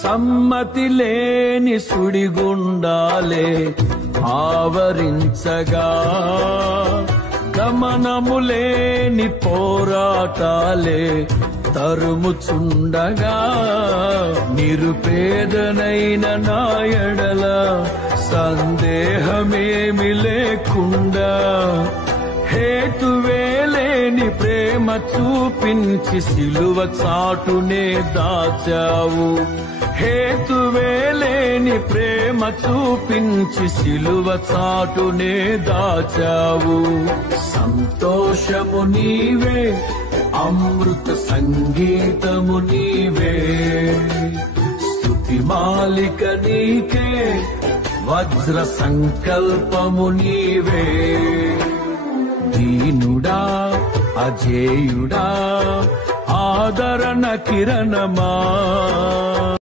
సమ్మతి లేని సుడిగుండాలే ఆవరించగా, గమనము లేని పోరాటాలే తరుముచుండగా, నిరుపేదనైన నా ఎడల సందేహమేమి లేకుండా హేతువేలేని ప్రేమ చూపించి సిలువ చాటునే దాచావు. హేతువేలేని ప్రేమ చూపించి సిలువ చాటునే దాచావు. సంతోషము నీవే, అమృత సంగీతము నీవే, స్తుతి మాలిక నీకే, వజ్ర సంకల్పము నీవే. దీనుడా అజేయుడా ఆదరణ కిరణమా,